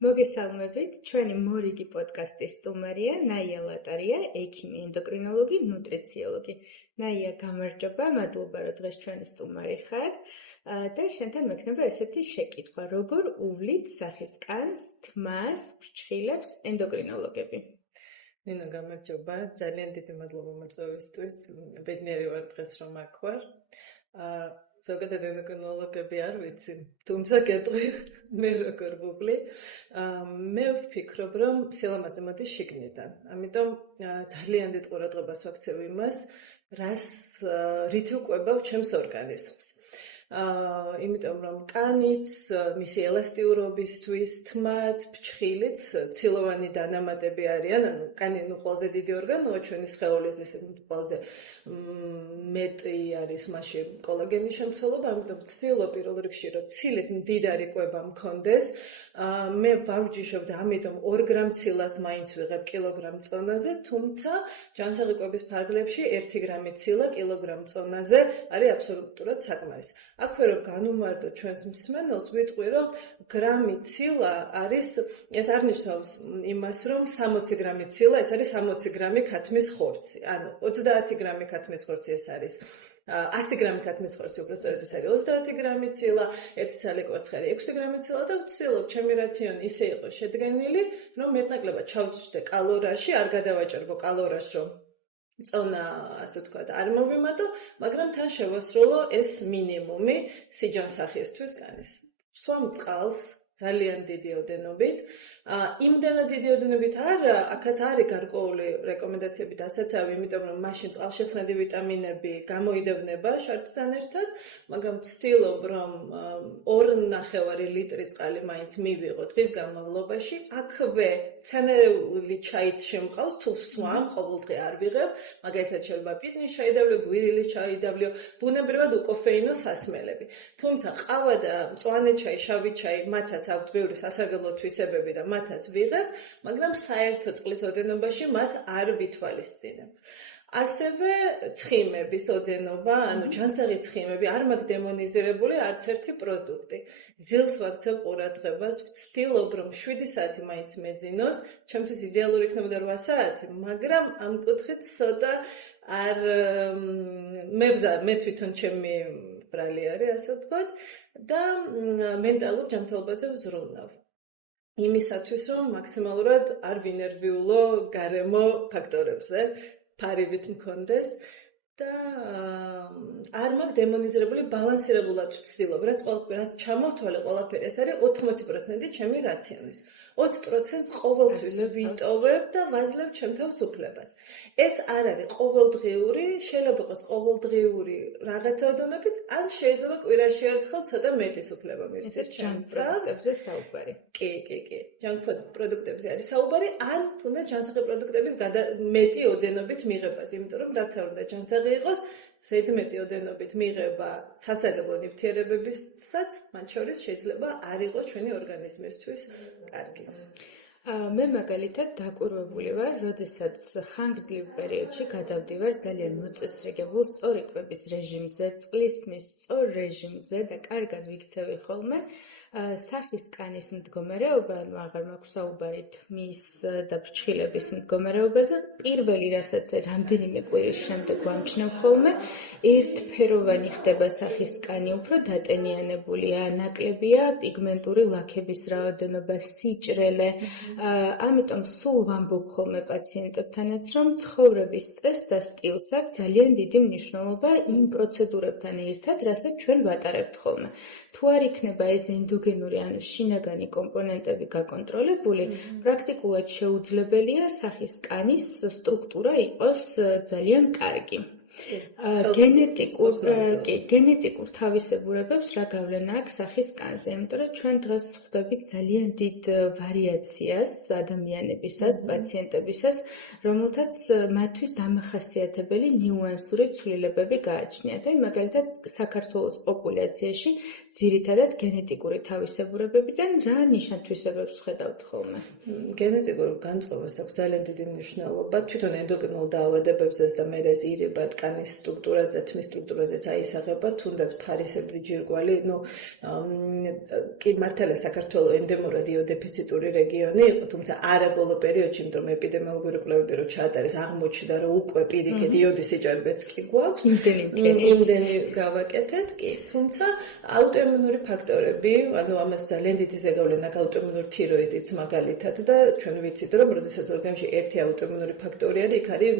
მოგესალმებით, ჩვენი მორიგი პოდკასტის სტუმარია ნაია ლატარია, ექიმი, ენდოკრინოლოგი, ნუტრიციოლოგი. ნაია, გამარჯობა, მადლობა, რომ დღეს ჩვენი სტუმარი ხარ. და შენთან მექნება ესეთი შეკითხვა, როგორ უვლით სახის კანს, თმას, ფრჩხილებს ენდოკრინოლოგები? ნინო, გამარჯობა, ძალიან დიდი მადლობა მოწვევისთვის. ბედნიერი ვარ დღეს რომ აქ ვარ. ზოგადად ენდოკრინოლოგები არ ვიცი, თუმცა გეტყვი მე როგორ ვუვლი. მე ვფიქრობ, რომ სილამაზე მოდის შიგნიდან. ამიტომ ძალიან დიდ ყურადღებას ვაქცევ იმას, რით ვკვებავ ჩემს ორგანიზმს. იმიტომ რომ კანიც, მისი ელასტიურობისთვის, თმაც, ფრჩხილიც ცილოვანი დანამატები არიან, ანუ კანი ყველაზე დიდი ორგანოა ჩვენი სხეულის, ესე ყველაზე მეტი არის მასში კოლაგენის შემცველობა, ამიტომ ვცდილობ პირველ რიგში, რომ ცილით მდიდარი კვება მქონდეს. მე ვარჯიშობ და ამიტომ 2 გრამ ცილას მაინც ვიღებ კილოგრამ წონაზე, თუმცა ჯანსაღი კვების ფარგლებში 1 გრამი ცილა კილოგრამ წონაზე არის აბსოლუტურად საკმარისი. აქვე რომ განუმარტო ჩვენს მსმენელს, ვიტყვი, რომ გრამი ცილა არის, ეს არ ნიშნავს იმას, რომ 60 გრამი ცილა, ეს არის 60 გრამი ქათმის ხორცი. ანუ 30 გრამი ქათმის ხორცი ეს არის 100 გრამი ქათმის ხორცი, უბრალოდ ეს არის 30 გრამი ცილა, 1 ცალი კვერცხელი 6 გრამი ცილა და ვცდილობ ჩემი რაციონი ისე იყოს შედგენილი, რომ მეტნაკლებად ჩავჭდე კალორიაში, არ გადავაჭერბო კალორას, რომ წონა, ასე ვთქვათ, არ მოვიმატო, მაგრამ თან შევასრულო ეს მინიმუმი სიჯანსაღისთვის კანის. ვსვამ წყალს ძალიან დიდი ოდენობით. იმდენად დიდი ოდენობით არა, აქაც არის გარკვეული რეკომენდაციები დასაცავი, იმიტომ რომ მაშინ წყალშეხსნადი ვიტამინები გამოიდევნება შარდთან ერთად, მაგრამ ვცდილობ, რომ 2.5 ლიტრი წყალი მაინც მივიღო დღის განმავლობაში. აქვე ცენეული ჩაიც შემყავს, თუ ვსვამ, ყოველდღე არ ვიღებ, მაგალითად შეიძლება პიტნის ჩაიდავლო, გვირილის ჩაიდავლო, ბუნებრივად უკოფეინო სასმელები. თუმცა ყავა და მწვანე ჩაი, შავი ჩაი, მათაც აქვთ ბევრი სასარგებლო თვისებები და მათაც ვიღებ, მაგრამ საერთო წყლის ოდენობაში მათ არ ვითვალისწინებ. ასევე ცხიმების ოდენობა, ანუ ჯანსაღი ცხიმები არ მაქვს დემონიზირებული არც ერთი პროდუქტი. ძილს ვაქცევ ყურადღებას, ვცდილობ, რომ 7 საათი მაინც მეძინოს, ჩემთვის იდეალური იქნებოდა 8 საათი, მაგრამ ამ კუთხით ცოტა არ მე თვითონ ჩემი ბრალი არის, ასე ვთქვათ, და მენტალურ ჯანმრთელობაზე ვზრუნავ. იმისათვის, რომ მაქსიმალურად არ ვინერვიულო გარემო ფაქტორებზე, ფარივით მქონდეს და არ მაქვს დემონიზირებული ბალანსირებულად ვცდილობ, რაც ჩამოვთვალე ყველაფერი, ეს არის 80% ჩემი რაციონის. 20% ყოველთვის ვიტოვებ და ვაძლევ ჩემ თავს უფლებას. ეს არ არის ყოველდღიური, შეიძლება იყოს ყოველდღიური რაღაცა ოდენობით, ან შეიძლება კვირაში ერთხელ ცოტა მეტის უფლება მივცეთ ჩემ თავს. საუბარი. კი. ჯანკ პროდუქტებზე არის საუბარი, ან თუნდაც ჯანსაღი პროდუქტების მეტი ოდენობით მიღებას, იმიტომ რომ რაც არ უნდა ჯანსაღი იყოს, ზედმეტი ოდენობით მიღება სასარგებლო ნივთიერებებისაც, მათ შორის შეიძლება არ იყოს ჩვენი ორგანიზმისთვის კარგი. მე მაგალითად დაკვირვებული ვარ, როდესაც ხანგრძლივ პერიოდში გადავდივარ ძალიან მოწესრიგებულ სწორი კვების რეჟიმზე, წყლისმის სწორ რეჟიმზე და კარგად ვიქცევი ხოლმე. სახის კანის მდგომარეობა, აღარ მაქვს საუბარი თმის და ფრჩხილების მდგომარეობაზე. პირველი, რასაც რამდენიმე კვირის შემდეგ ვამჩნევ ხოლმე, ერთფეროვანი ხდება სახის კანი, უფრო დატენიანებულია, ნაკლებია პიგმენტური ლაქების რაოდენობა, სიჭრელე. ამიტომ სულ ვამბობ ხოლმე პაციენტებთანაც, რომ ცხოვრების წესს და სტილს აქვს ძალიან დიდი მნიშვნელობა იმ პროცედურებთან ერთად, რასაც ჩვენ ვატარებთ ხოლმე. თუ არ იქნება ეს ენდოგენური, ანუ შინაგანი კომპონენტები გაკონტროლებული, პრაქტიკულად შეუძლებელია სახის კანის სტრუქტურა იყოს ძალიან კარგი. გენეტიკურ თავისებურებებს რა გავლენა აქვს სახის კანზე, იმიტომ რომ ჩვენ დღეს ხვდებით ძალიან დიდ ვარიაციას ადამიანებისას, პაციენტებისას, რომელთაც მათთვის დამახასიათებელი ნიუანსური ცვლილებები გააჩნიათ. აი მაგალითად საქართველოს პოპულაციაში ძირითადად გენეტიკური თავისებურებებიდან რა ნიშან-თვისებებს ხედავთ ხოლმე? გენეტიკურ განწყობას აქვს ძალიან დიდი მნიშვნელობა თვითონ ენდოკრინულ დაავადებებზეც და მერე ირიბად კანის სტრუქტურაზე და თმის სტრუქტურაზეც აისახება, თუნდაც ფარისებრი ჯირკვალი, კი მართალია საქართველოს ენდემურად იოდეფიციტური რეგიონი იყო, თუმცა არა ბოლო პერიოდში, იმიტომ რომ ეპიდემიოლოგიური კვლევები რო ჩაატარეს, აღმოჩნდა, რომ უკვე პირიქით იოდის სიჭარბეც კი გვაქვს. იმდენი გავაკეთეთ, კი. თუმცა აუტოიმუნური ფაქტორები, ამას ძალიან დიდი ზეგავლენა აქვს აუტოიმუნური თიროიდიც მაგალითად და ჩვენ ვიცით, რომ როდესაც ორგანიზმში ერთი აუტოიმუნური ფაქტორი არის, იქ არის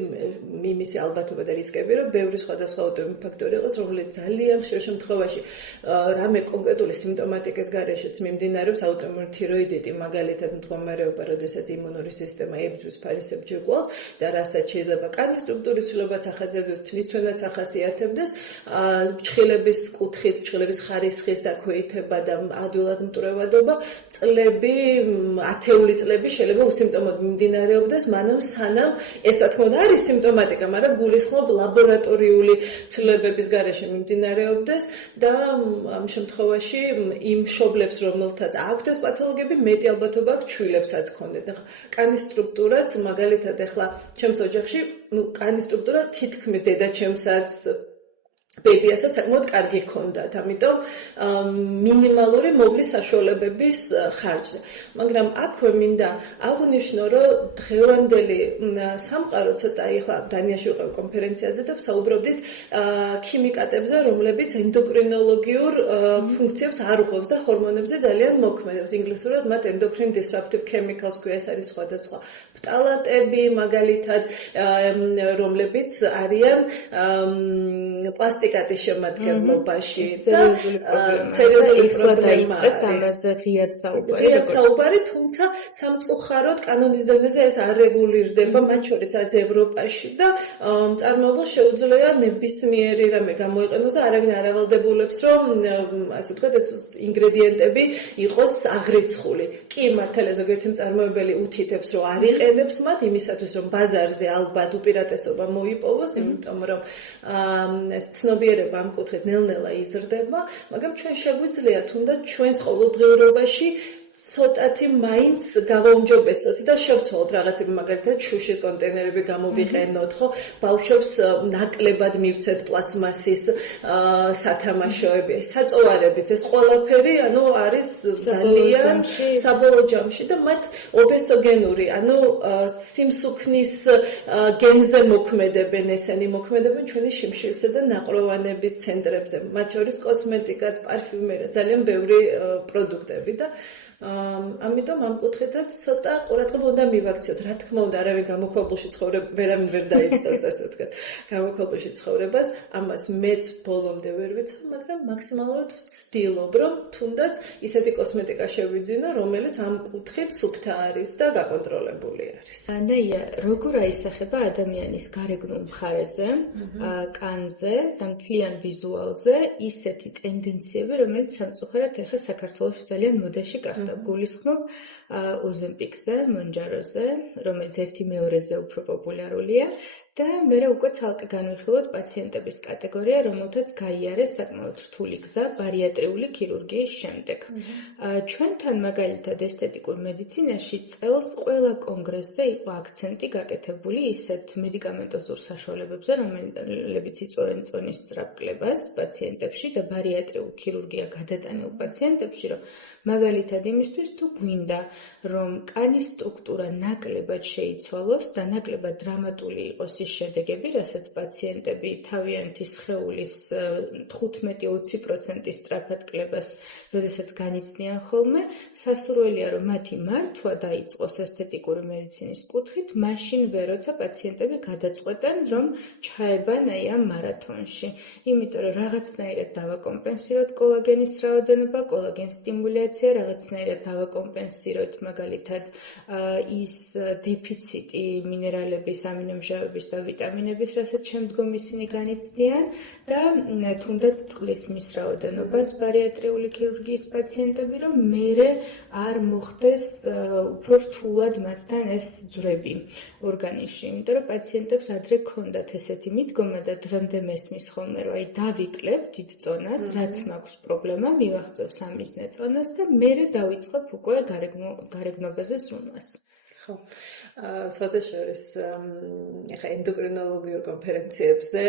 მისი ალბათობა და რისკები, რომ ბევრი სხვადასხვა აუტოიმუნური ფაქტორი იყოს, რომელიც ძალიან ხშირ შემთხვევაში რამე კონკრეტული სიმპტომატიკის გარეშეც მიმდინარეობს აუტოიმუნური თიროიდიტი, მაგალითად მდგომარეობა, როდესაც იმუნური სისტემა ებრძვის ფარისებრ ჯირკვალს და რასაც შეიძლება კანის სტრუქტურის ცვლილებას ახასიათებს, თმის თვენაც ახასიათებდეს, ფრჩხილების კუთხით, ფრჩხილების ხარისხის დაქვეითება და ადვილად მტვრევადობა, წლები, ათეული წლები შეიძლება უსიმპტომოდ მიმდინარეობდეს, მანამ სანამ ეს რა თქმა უნდა არის სიმპტომატიკა, მაგრამ გულისხმობ ლაბორატორიული ცვლილებების გარეშე მიმდინარეობდეს და ამ შემთხვევაში იმ მშობლებს, რომელთაც აქვთ ეს პათოლოგიები, მეტი ალბათობა აქვს ჩვილებსაც ქონდეთ. კანის სტრუქტურაც მაგალითად ახლა ჩემს ოჯახში, კანის სტრუქტურა თითქმის დედაჩემსაც ბებიასაც საკმაოდ კარგი ჰქონდათ, ამიტომ მინიმალური მოვლის საშუალებების ხარჯზე. მაგრამ აქვე მინდა აღვნიშნო, რომ დღევანდელი სამყარო ცოტა ახლა დანიაში ვიყავ კონფერენციაზე და ვსაუბრობდით ქიმიკატებზე, რომლებიც ენდოკრინოლოგიურ ფუნქციებს არ უღებს და ჰორმონებზე ძალიან მოქმედებს. ინგლისურად მათ endocrine disruptive chemicals ქვია, ეს არის სხვადასხვა ფტალატები, მაგალითად, რომლებიც არიან პლასტიკატის შემადგენლობაში და სერიოზული პრობლემა დაიწყეს ამაზე ღიად საუბარი, თუმცა სამწუხაროდ კანონის დონეზე ეს არ რეგულირდება, მათ შორის არც ევროპაში და მწარმოებელს შეუძლია ნებისმიერი რამე გამოიყენოს და არავინ არ ავალდებულებს, რომ ასე ვთქვათ, ეს ინგრედიენტები იყოს აღრიცხული. კი, მართალია ზოგიერთი მწარმოებელი უთითებს, რომ არ იყენებს მათ იმისათვის, რომ ბაზარზე ალბათ უპირატესობა მოიპოვოს, იმიტომ რომ ეს ცნობიერება ამ კუთხით ნელ-ნელა იზრდება, მაგრამ ჩვენ შეგვიძლია თუნდაც ჩვენს ყოველდღიურობაში ცოტათი მაინც გავაუმჯობესოთ და შევცვალოთ რაღაცები, მაგალითად შუშის კონტეინერები გამოვიყენოთ, ხო? ბავშვებს ნაკლებად მივცეთ პლასმასის სათამაშოები, საწოვარების, ეს ყველაფერი, არის ძალიან საბოლოო ჯამში და მათ ობესოგენური, სიმსუქნის გენზე მოქმედებენ, ესენი მოქმედებენ ჩვენი შიმშილისა და ნაყროვანების ცენტრებზე, მათ შორის კოსმეტიკაც, პარფიუმერია, ძალიან ბევრი პროდუქტები და ამიტომ ამ კუთხითაც ცოტა ყურადღება უნდა მივაქციოთ. რა თქმა უნდა, არავინ გამოქვაბულში ცხოვრება ვერავინ ვერ დაიწყებს, ასე ვთქვათ, გამოქვაბულში ცხოვრებას. ამას მეც ბოლომდე ვერ ვიცავ, მაგრამ მაქსიმალურად ვცდილობ, რომ თუნდაც ისეთი კოსმეტიკა შევიძინო, რომელიც ამ კუთხით სუფთა არის და გაკონტროლებული არის. ნაია, როგორ აისახება ადამიანის გარეგნულ მხარეზე, კანზე, მთლიან ვიზუალზე ისეთი ტენდენციები, რომელიც სამწუხაროდ ახლა საქართველოში ძალიან მოდაში გახდა. გულისხმობ ოზემპიკზე, მონჯაროზე, რომელიც ერთი მეორეზე უფრო პოპულარულია და მე უკვე ცალკე განვიხილოთ პაციენტების კატეგორია, რომელთაც გაიარეს საკმაოდ რთული გზა ბარიატრიული ქირურგიის შემდეგ. ჩვენთან მაგალითად ესთეტიკურ მედიცინაში წელს ყველა კონგრესზე იყო აქცენტი გაკეთებული ისეთ მედიკამენტოზურ საშუალებებზე, რომლებიც იწვევენ წონის სწრაფკლებას პაციენტებში და ბარიატრიულ ქირურგია გადატანილ პაციენტებში, რომ მაგალითად იმისთვის თუ გვინდა, რომ კანის სტრუქტურა ნაკლებად შეიცვალოს და ნაკლებად დრამატული იყოს ის შედეგები, რასაც პაციენტები თავიანთი სხეულის 15-20% სწრაფად კლებას, როდესაც განიცდიან ხოლმე, სასურველია, რომ მათი მართვა დაიწყოს ესთეტიკური მედიცინის კუთხით, მაშინვე, როცა პაციენტები გადაწყვეტენ, რომ ჩაებან ამ მარათონში. იმიტომ რომ რაღაცნაირად დავაკომპენსიროთ კოლაგენის რაოდენობა, კოლაგენის სტიმულაცია, რაღაცნაირად დავაკომპენსიროთ მაგალითად ის დეფიციტი მინერალების, ამინომჟავების და ვიტამინების, რასაც შემდგომ ისინი განიცდიან და თუნდაც წყლის მის რაოდენობას ბარიატრიული ქირურგიის პაციენტები, რომ მერე არ მოხდეს უფრო რთულად მათთან ეს ძვრები ორგანიზმში. იმიტომ რომ პაციენტებს ადრე ჰქონდათ ესეთი მიდგომა და დღემდე მესმის ხოლმე, რომ დავიკლებ დიდ წონას, რაც მაქვს პრობლემა, მივაღწევ სამიზნე წონას და მერე დავიწყებ უკვე გარეგნობაზე ზრუნვას. ხო. სხვადასხვა ეხა ენდოკრინოლოგიურ კონფერენციებზე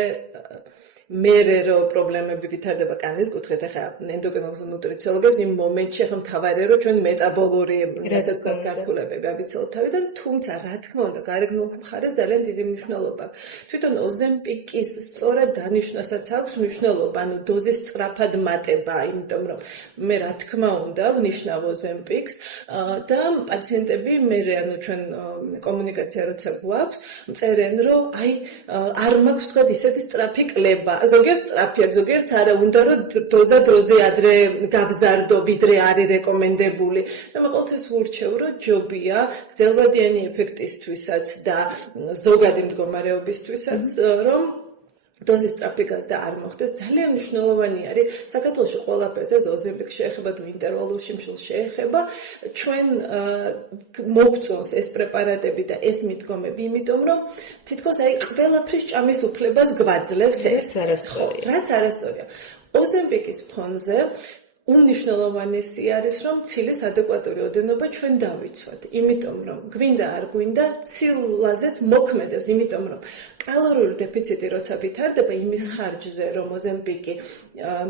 მერე რომ პრობლემები ვითარდება კანის კუთხით, ახლა ენდოკრინოლოგს ნუტრიციოლოგებს იმ მომენტში ახლა მთავარია რომ ჩვენ მეტაბოლური ასე ვთქვათ გარკვეულებები ავიცილოთ თავიდან, თუმცა რა თქმა უნდა გარეგნულ მხარეს ძალიან დიდი მნიშვნელობა აქვს. თვითონ ოზემპიკის სწორად დანიშვნასაც აქვს მნიშვნელობა, ანუ დოზის სწრაფად მატება, იმიტომ რომ მე რა თქმა უნდა ვნიშნავ ოზემპიკს და პაციენტები მერე ანუ ჩვენ კომუნიკაცია როცა გვაქვს, წერენ რომ აი არ მაქვს თქვა ისეთი სწრაფი კლება. ზოგიერთ სწრაფია, ზოგიერთ არა, უნდა რომ დოზა დროზე ადრე გაბზარდო, ვიდრე არის რეკომენდებული. და მე ყოველთვის ვურჩევ, რომ ჯობია გრძელვადიანი ეფექტისთვისაც და ზოგადი მდგომარეობისთვისაც, რომ დოზის სწრაფი გაზრდა არ მოხდეს. ძალიან მნიშვნელოვანი არის საქართველოში ყველაფერზე ოზემპიკს შეეხება თუ ინტერვალულ შიმშილს შეეხება ჩვენ მოგწონს ეს პრეპარატები და ეს მიდგომები, იმიტომ რომ თითქოს აი ყველაფრის ჭამის უფლებას გვაძლევს ეს. რაც არასწორია. ოზემპიკის ფონზე უმნიშვნელოვანესი არის რომ ცილის ადეკვატური ოდენობა ჩვენ დავიცვათ, იმიტომ რომ გვინდა არ გვინდა ცილაზეც მოქმედებს, იმიტომ რომ კალორიული დეფიციტი როცა ვითარდება იმის ხარჯზე რომ ოზემპიკი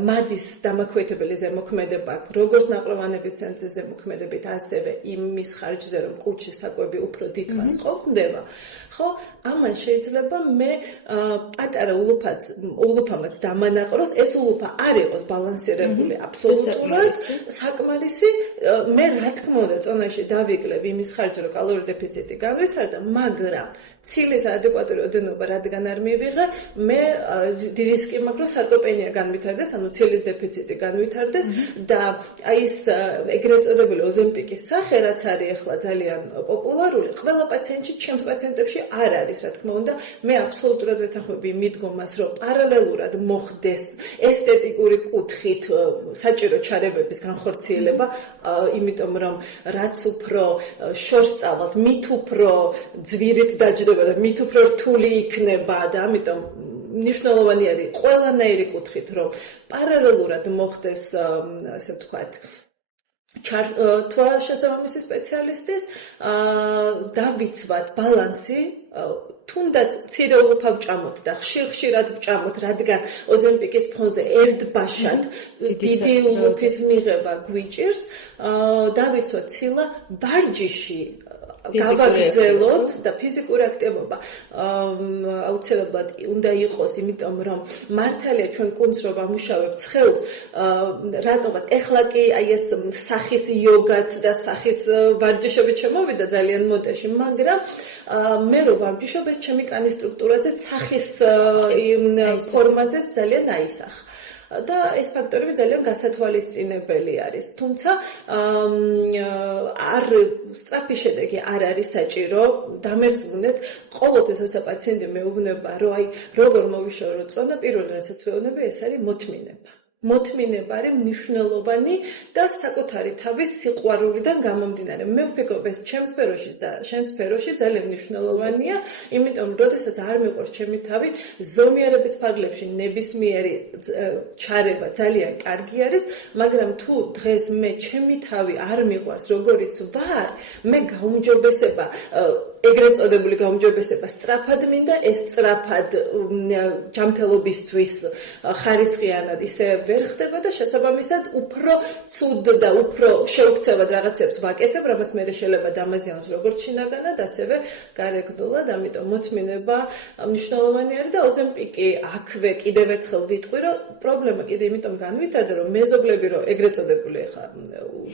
მადის დამაქვეითებელი ზემოქმედება როგორც ნაყროვანების ცენტრის ზემოქმედებით ასევე იმის ხარჯზე რომ კუჭის საკვები უფრო დიდხანს ყოფდება, ხო? ამან შეიძლება მე პატარა ულუფამაც დამანაყროს, ეს ულუფა არ იყოს ბალანსირებული აბსოლუტურად, საკმარისი, მე რა თქმა უნდა წონაში დავიკლებ იმის ხარჯზე რომ კალორიული დეფიციტი განვითარდა, მაგრამ ცილის ადეკვატური ოდენობა რადგან არ მივიღე, მე რისკი მაქვს რომ სარკოპენია განვითარდეს, ანუ ცილის დეფიციტი განვითარდეს და აი ეს ეგრეთ წოდებული ოზემპიკის სახე, რაც არის ახლა ძალიან პოპულარული, ყველა პაციენტში, ჩემს პაციენტებში არ არის, რა თქმა უნდა, მე აბსოლუტურად ვეთანხმები მიდგომას, რომ პარალელურად მოხდეს ესთეტიკური კუთხით საჭირო ჩარებების განხორციელება, იმიტომ რომ რაც უფრო შორს წავალთ, მით უფრო ძვირით დაჯდება და მით უფრო რთული იქნება და ამიტომ მნიშვნელოვანი არის ყველანაირი კუთხით რომ პარალელურად მოხდეს ასე ვთქვათ ჩართვა შესაბამისი სპეციალისტის დავიცვათ ბალანსი თუნდაც მცირე ულუფა ვჭამოთ და ხშირად ვჭამოთ, რადგან ოზემპიკის ფონზე ერთბაშად დიდი ულუფის მიღება გვიჭირს, დავიცვათ ცილა ვარჯიში გავაგრძელოთ და ფიზიკური აქტივობა აუცილებლად უნდა იყოს, იმიტომ რომ მართალია ჩვენ კუნძს რომ ამუშავებთ ცხეულს, რატომაც ეხლა კი აი ეს სახის იოგაც და სახის ვარჯიშები შემოვიდა ძალიან მოდაში, მაგრამ მე რომ ვარჯიშობ ეს ჩემი კანის სტრუქტურაზე სახის ფორმაზე ძალიან აისახა. და ეს ფაქტორები ძალიან გასათვალისწინებელი არის. თუმცა არ სწრაფი შედეგი არ არის საჭირო. დამერწმუნეთ, ყოველთვის როცა პაციენტი მეუბნება, რომ აი როგორ მოვიშორო წონა, პირველი რასაც ვეუბნები, ეს არის მოთმინება. მოთმინება არის მნიშვნელოვანი და საკუთარი თავის სიყვარულიდან გამომდინარე. მე ვფიქრობ, ეს ჩემს სფეროში და შენ სფეროში ძალიან მნიშვნელოვანია, იმიტომ რომ როდესაც არ მიყვარს ჩემი თავი, ზომიერების ფარგლებში ნებისმიერი ჩარება ძალიან კარგი არის, მაგრამ თუ დღეს მე ჩემი თავი არ მიყვარს, როგორიც ვარ, მე გაუმჯობესება ეგრეთ წოდებული გაუმჯობესება სწრაფად მინდა, ეს სწრაფად ჯანმრთელობისთვის ხარისხიანად ისე ვერ ხდება და შესაბამისად უფრო ცუდ და უფრო შეუქცევად რაღაცებს ვაკეთებ, რამაც მე შეიძლება დამაზიანოს როგორც შინაგანად, ასევე გარეგნულად, ამიტომ მოთმინება მნიშვნელოვანი არის და ოზემპიკი აქვე კიდევ ერთხელ ვიტყვი, რომ პრობლემა კიდე იმიტომ განვითარდა, რომ მეზობლები რომ ეგრეთ წოდებული ახლა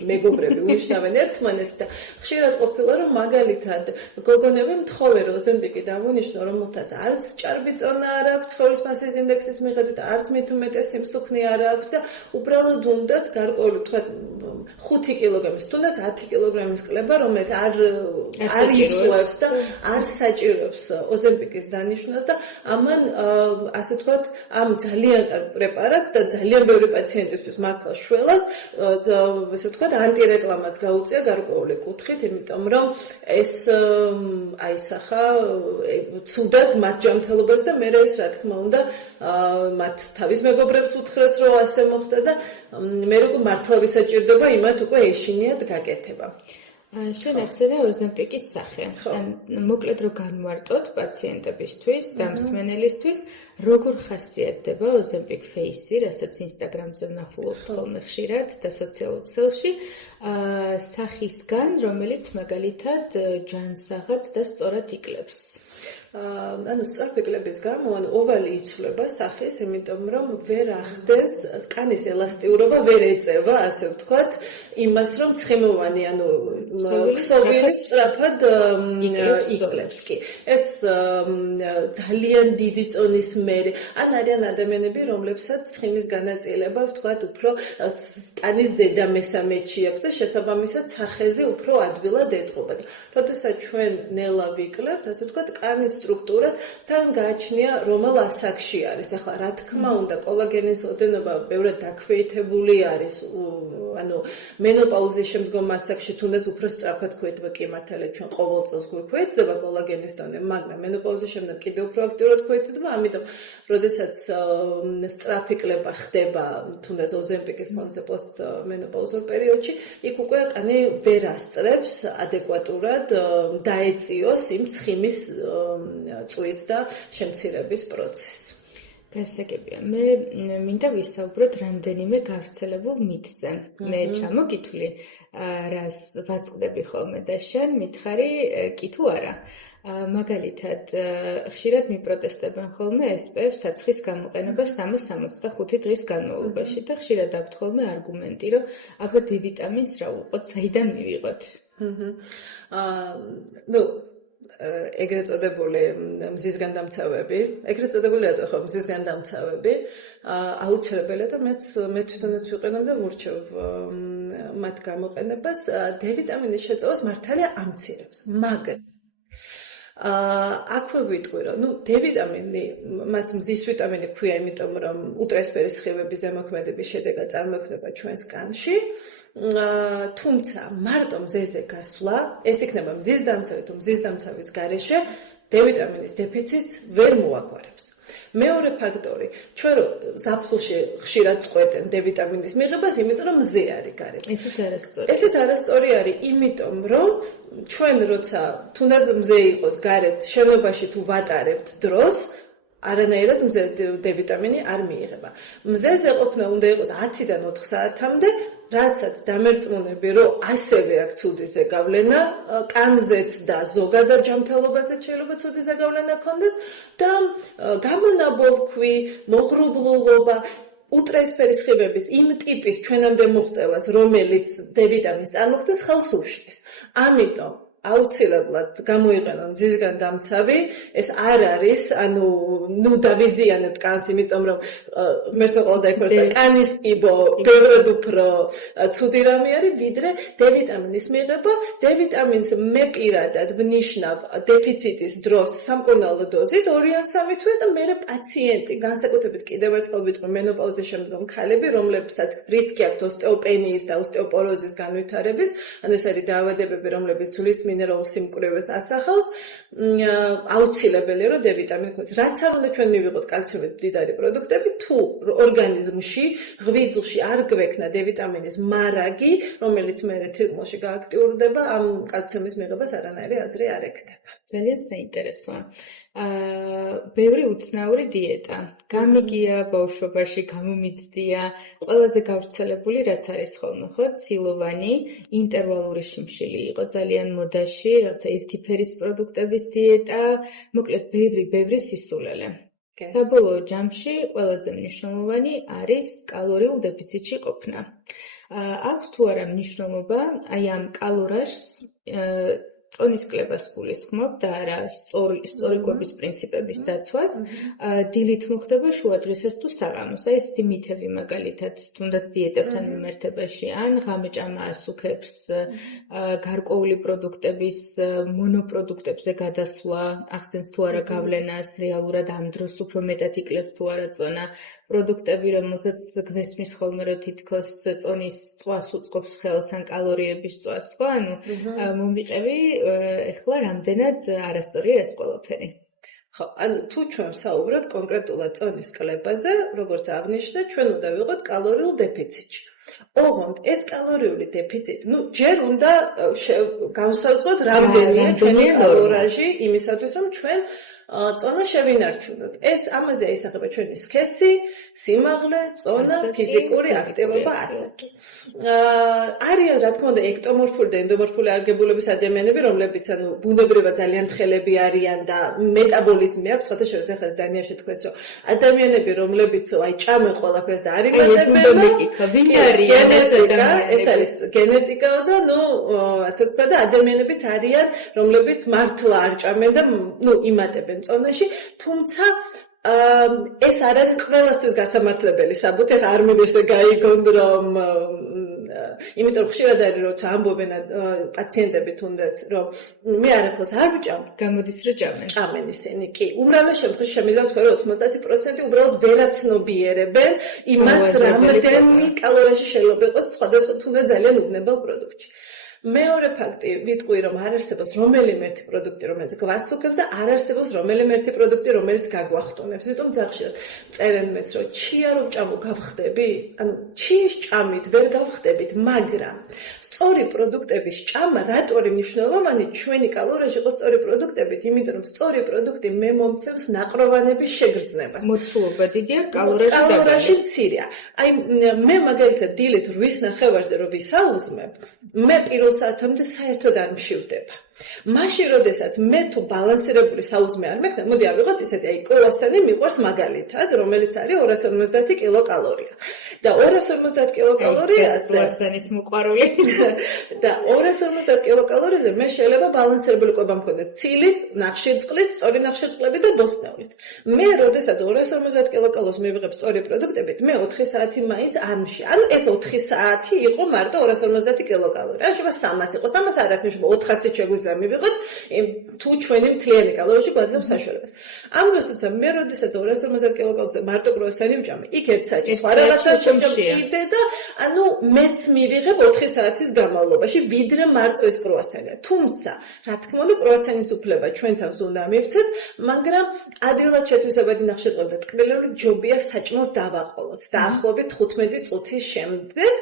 მეგობრები უნიშნავენ ერთმანეთს და ხშირად ყოფილა რომ მაგალითად გოგონები მთხოვენ რომ ოზემპიკი დავუნიშნო, რომელთაც არც ჭარბი წონა არ აქვს, ცხოველის მასის ინდექსის მიხედვით არც მით უმეტეს სიმსუქნე არ აქვს და უბრალოდ უნდათ გარკვეული თქვა 5 კილოგრამის, თუნდაც 10 კილოგრამის კლება, რომელიც არ იწვევს და არ საჭიროებს ოზემპიკის დანიშვნას და ამან ასე ვთქვათ, ამ ძალიან კარგ პრეპარატს და ძალიან ბევრი პაციენტისთვის მართლა შველას, ასე ვთქვათ, ანტირეკლამაც გაუწია გარკვეული კუთხით, იმიტომ რომ ეს აისახა ცუდად მათ ჯანმრთელობას და მე ეს რა თქმა უნდა მათ თავის მეგობრებს უთხრეს რომ ასე მოხდა და მე როგორ მართლა ვისაჭირდება იმათ უკვე ეშინიათ გაკეთება. შენ ახსენე ოზემპიკის სახე. ან მოკლედ რო განვარტოთ პაციენტებისთვის და მსმენელისთვის, როგორ ხასიათდება ოზემპიკ ფეისი, რასაც ინსტაგრამზე ვნახულობთ ხოლმე ხშირად და სოციალურ ქსელში, სახისგან, რომელიც მაგალითად ჯანსაღად და სწორად იკლებს. ანუ სწრაფიკლების გამო ოვალი იცვლება სახის, იმიტომ რომ ვერ ახდენს კანის ელასტიურობა, ვერ ეწევა, ასე ვთქვათ, იმას რომ ცხიმოვანი, ანუ ქსოვილი სწრაფად იკლებს კი. ეს ძალიან დიდი წონის მერე, ან არიან ადამიანები, რომლებსაც ცხიმის განაწილება, ვთქვათ, უფრო კანის ზედა მესამედში აქვს და შესაბამისად სახეზე უფრო ადვილად ეტყობა. როდესაც ჩვენ ნელა ვიკლებთ, ასე ვთქვათ, კანის სტრუქტურა თან გააჩნია რომელ ასაკში არის. ახლა რა თქმა უნდა, კოლაგენის ოდენობა ბევრად დაქვეითებული არის. ანუ მენოპაუზის შემდგომ ასაკში თუნდაც უფრო სწრაფად ქვეთდება კი მართალია ჩვენ ყოველ წელს გვქვეთდება კოლაგენის დონე, მაგრამ მენოპაუზის შემდგომ კიდევ უფრო აქტიურად ქვეთდება, ამიტომ როდესაც სწრაფი კლება ხდება თუნდაც ოზემპიკის ფონზე პოსტმენოპაუზურ პერიოდში, იქ უკვე კანი ვერ ასწრებს ადეკვატურად დაეწიოს იმ ცხიმის წვის და შემცირების პროცესს. გასაგებია. მე მინდა ვისაუბროთ რამდენიმე გავრცელებულ მითზე. მე ჩამოგითვლი, რას ვაწყდები ხოლმე და შენ მითხარი კი თუ არა. მაგალითად, ხშირად მიპროტესტებენ ხოლმე SPF საცხის გამოყენება 365 დღის განმავლობაში და ხშირად აქვთ ხოლმე არგუმენტი, რომ აბა D ვიტამინს რა უყოთ, საიდან მივიღოთ? ეგრეთ წოდებული მზის განდამცავები, ეგრეთ წოდებული რატო ხო მზის განდამცავები, აუცილებელია და მე თვითონაც ვიყენებ და ვურჩევ მათ გამოყენებას. D ვიტამინის შეწოვას მართალია ამცირებს, მაგრამ აქვე ვიტყვი, რომ D ვიტამინი, მას მზის ვიტამინი ქვია, იმიტომ რომ ულტრაესფერის სხივების ზემოქმედების შედეგად წარმოიქმნება ჩვენს კანში. თუმცა მარტო მზეზე გასვლა, ეს იქნება მზის დამცავი თუ მზის დამცავის გარეშე D ვიტამინის დეფიციტს ვერ მოაგვარებს. მეორე ფაქტორი, ჩვენ რო ზაფხულში ხშირად წყვეტენ D ვიტამინის მიღებას, იმიტომ რომ მზე არის გარეთ. ესეც არასწორი არის, იმიტომ რომ ჩვენ როცა თუნდაც მზე იყოს გარეთ, შენობაში თუ ვატარებთ დროს, არანაირად მზე D ვიტამინი არ მიიღება. მზეზე ყოფნა უნდა იყოს 10-დან 4 საათამდე, რასაც დამერწმუნები, რომ ასევე აქ ცუდი ზეგავლენა, კანზეც და ზოგადად ჯანმრთელობაზე შეიძლება ცუდი ზეგავლენა ქონდეს და გამონაბოლქვი, მოღრუბლულობა, ულტრაესფერის სხივების იმ ტიპის ჩვენამდე მოღწევას, რომელიც D ვიტამინს წარმოქმნის, ხელს უშლის. ამიტომ აუცილებლად გამოიყენონ მზისგან დამცავი, ეს არ არის, ანუ დავიზიანებთ კანს, იმიტომ რომ მერთო ყველა დაიფოროს და კანის კიბო ბევრად უფრო ცუდი რამე არის, ვიდრე D ვიტამინის მიღება. D ვიტამინს მე პირადად ვნიშნავ დეფიციტის დროს სამკურნალო დოზით 2 ან 3 თვე და მე პაციენტი, განსაკუთრებით კიდევ ერთხელ ვიტყვი მენოპაუზის შემდგომ ქალები, რომლებსაც რისკი აქვთ ოსტეოპენიის და ოსტეოპოროზის განვითარების, ანუ ეს არის დაავადებები, რომლებიც ძვლის მინერალურ სიმკვრივეს ასახავს, აუცილებელია რომ D ვიტამინი ქონდეს. რაც არ უნდა ჩვენ მივიღოთ კალციუმით მდიდარი პროდუქტები, თუ ორგანიზმში, ღვიძლში არ გვექნა D ვიტამინის მარაგი, რომელიც მე თირკმელში გააქტიურდება, ამ კალციუმის მიღებას არანაირი აზრი არ ექნება. ძალიან საინტერესოა. ბევრი უცნაური დიეტა. გამიგია ბავშვობაში, გამომიცდია, ყველაზე გავრცელებული რაც არის ხოლმე, ხო? ცილოვანი, ინტერვალური შიმშილი იყო ძალიან მოდაში, რაღაცა ერთი ფერის პროდუქტების დიეტა, მოკლედ ბევრი სისულელე. საბოლოო ჯამში ყველაზე მნიშვნელოვანი არის კალორიულ დეფიციტში ყოფნა. აქვს თუ არა მნიშვნელობა აი ამ კალორაჟს წონის კლებას გულისხმობ და არა სწორი კვების პრინციპების დაცვას, დილით მოხდება შუადღისას თუ საღამოს. აი ესეთი მითები მაგალითად, თუნდაც დიეტებთან მიმართებაში, ან ღამეჭამა ასუქებს, გარკვეული პროდუქტების მონოპროდუქტებზე გადასვლა, ახდენს თუ არა გავლენას, რეალურად ამ დროს უფრო მეტად იკლებს თუ არა წონა. პროდუქტები, რომელსაც გვესმის ხოლმე, რომ თითქოს წონის წვას უწყობს ხელს ან კალორიების წვას, ხო? ანუ მომიყევი ეხლა რამდენად არასწორია ეს ყველაფერი. ხო, ანუ თუ ჩვენ საუბრობთ კონკრეტულად წონის კლებაზე, როგორც აღნიშნე, ჩვენ უნდა ვიყოთ კალორიულ დეფიციტში. ოღონდ ეს კალორიული დეფიციტი, ჯერ უნდა გავსაზღვროთ რამდენია ჩვენი კალორიაჟი იმისათვის, რომ ჩვენ წონა შევინარჩუნოთ. ეს ამაზე აისახება ჩვენი სქესი, სიმაღლე, წონა, ფიზიკური აქტივობა ასე. არიან რა თქმა უნდა ექტომორფული და ენდომორფული აგებულების ადამიანები, რომლებიც ბუნებრივად ძალიან თხელები არიან და მეტაბოლიზმი აქვს, სხვათა შორის ახლა დანიაში თქვეს, რომ ადამიანები, რომლებიც ჭამენ ყველაფერს და არ იმატებენ, ეს არის გენეტიკა და ასე ვთქვა და ადამიანებიც არიან, რომლებიც მართლა არ ჭამენ და იმატებენ წონაში, თუმცა ეს არ არის ყველასთვის გასამართლებელი საბუთი, ახლა არ მინდა ესე გაიგონ, რომ იმიტომ ხშირად არის როცა ამბობენ პაციენტები თუნდაც, რომ მე არაფერს არ ვჭამ, გამოდის რომ ჭამენ ისინი. კი, უმრავლეს შემთხვევაში შემიძლია ვთქვა, რომ 90% უბრალოდ ვერაცნობიერებენ იმას, რამდენი კალორიაში შეიძლება იყოს სხვადასხვა თუნდაც ძალიან უვნებელ პროდუქტში. მეორე ფაქტი ვიტყვი, რომ არ არსებობს რომელიმე ერთი პროდუქტი, რომელიც გვასუქებს და არ არსებობს რომელიმე ერთი პროდუქტი, რომელიც გაგვახტუნებს. იმიტომ ძახშირად წერენ მეც, რომ ჩია რო ვჭამო გავხდები? ჩიის ჭამით ვერ გავხდებით, მაგრამ სწორი პროდუქტების ჭამა რატორი მნიშვნელოვანი ჩვენი კალორიაჟი იყო სწორი პროდუქტებით, იმიტომ რომ სწორი პროდუქტი მე მომცემს ნაყროვანების შეგრძნებას. მოცულობა დიდია, კალორიაჟი მცირეა. აი მე მაგალითად დილით 8 ნახევარზე რო ვისაუზმებ, მე პირველ საათამდე საერთოდ არ მშივდება. მაშინ, როდესაც მე თუ ბალანსირებული საუზმე არ მექნა, მოდი ავიღოთ ისეთი, კრუასანი მიყვარს მაგალითად, რომელიც არის 250 კილოკალორია. და 250 კილოკალორიაზე კრუასანის მოყვარული და 250 კილოკალორიაზე მე შეიძლება ბალანსირებული კვება მქონდეს ცილით, ნახშირწყლით, სწორი ნახშირწყლებით და ბოსტნეულით. მე, როდესაც 250 კილოკალორიას მივიღებ სწორი პროდუქტებით, მე 4 საათი მაინც არ მშია. ანუ ეს 4 საათი იყო მარტო 250 კილოკალორია. ან შეიძლება 300 იყოს, 300 არ აქვს მნიშვნელობა, 400 შეგვიძლია მივიღოთ თუ ჩვენი მთლიანი კალორიაჟი გვაძლევს საშუალებას. ამ დროს თუმცა მე როდესაც 250 კილოკალორიაზე მარტო კრუასანი ვჭამე, იქ 1 საათი სხვა რაღაცა ვჭამ კიდე და მეც მივიღებ 4 საათის განმავლობაში, ვიდრე მარტო ეს კრუასანია. თუმცა, რა თქმა უნდა, კრუასანის უფლება ჩვენ თავს უნდა მივცეთ, მაგრამ ადვილად შეთვისებადი ნახშირწყლები და ტკბილები ჯობია საჭმელს დავაყოლოთ. დაახლოებით 15 წუთის შემდეგ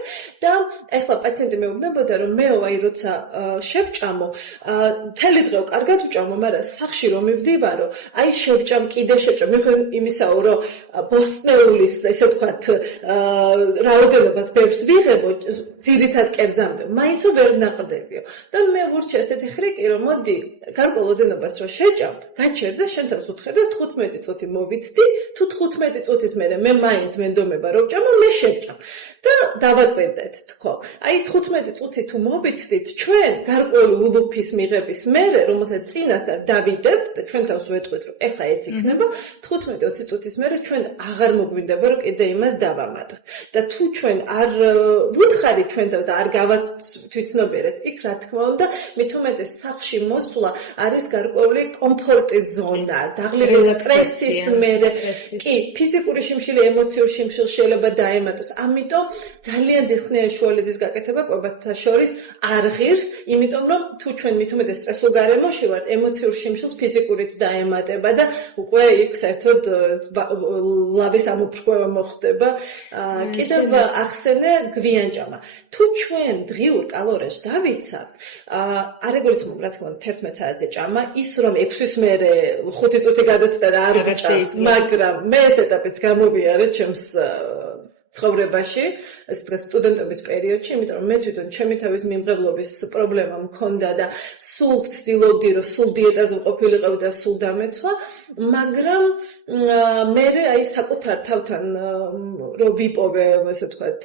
და ეხლა პაციენტი მეუბნებოდა, რომ მე როცა შევჭამო მთელი დღე კარგად ვჭამო, მაგრამ სახლში რომ მივდივარო, აი შევჭამ, კიდე შევჭამ, მიხარ იმისაო, რომ ბოსტნეულის, ესე ვთქვათ, რაოდენობას ბევრს ვიღებო, ძირითად კერძამდე, მაინც ვერ ნაყრდებიო. და მე ვურჩი ესეთი ხრიკი, რომ მოდი, გარკვეულ ოდენობას რო შეჭამ, გაჩერ და შენ თავს უთხარ და 15 წუთი მოვიცდი, თუ 15 წუთის მერე მე მაინც მენდომება რო ვჭამო, მე შევჭამ. და დავაკვირდეთ, თქო. აი 15 წუთი თუ მოვიცდით, ჩვენ გარკვეული ულუფის მიღების მერე, რომელსაც წინასწარ დავიდებთ და ჩვენ თავს ვეტყვით, რომ ეხლა ეს იქნება 15-20 წუთის მერე ჩვენ აღარ მოგვინდება, რომ კიდე იმას დავამატოთ. და თუ ჩვენ არ ვუთხარით ჩვენ თავს და არ გავათვითცნობიერეთ, იქ რა თქმა უნდა, მით უმეტეს სახლში მოსვლა არის გარკვეული კომფორტის ზონა, დაღლილი სტრესის მერე, კი, ფიზიკური შიმშილი, ემოციური შიმშილი შეიძლება დაემატოს. ამიტომ ძალიან დიდხნიანი შუალედის გაკეთება კვებათა შორის არ ღირს, იმიტომ რომ თუ ჩვენ მით უმეტეს სტრესულ გარემოში ვართ, ემოციურ შიმშილს ფიზიკურიც დაემატება და უკვე იქ საერთოდ ლავის ამოფრქვევა მოხდება. კიდევ ახსენე გვიანჭამა. თუ ჩვენ დღიურ კალორიაჟს დავიცავთ, არ ეგულისხმობ რა თქმა უნდა 11 საათზე ჭამა, ის რომ 6-ის მერე 5 წუთი გადაცდა და არ ვჭამ, მაგრამ მე ეს ეტაპიც გამოვიარე ჩემს ცხოვრებაში, ასე ვთქვათ, სტუდენტობის პერიოდში, იმიტომ რომ მე თვითონ ჩემი თავის მიმღებლობის პრობლემა მქონდა და სულ ვცდილობდი, რომ სულ დიეტაზე ვყოფილიყავი და სულ დამეცვა, მაგრამ მე აი საკუთარ თავთან რომ ვიპოვე, ასე ვთქვათ,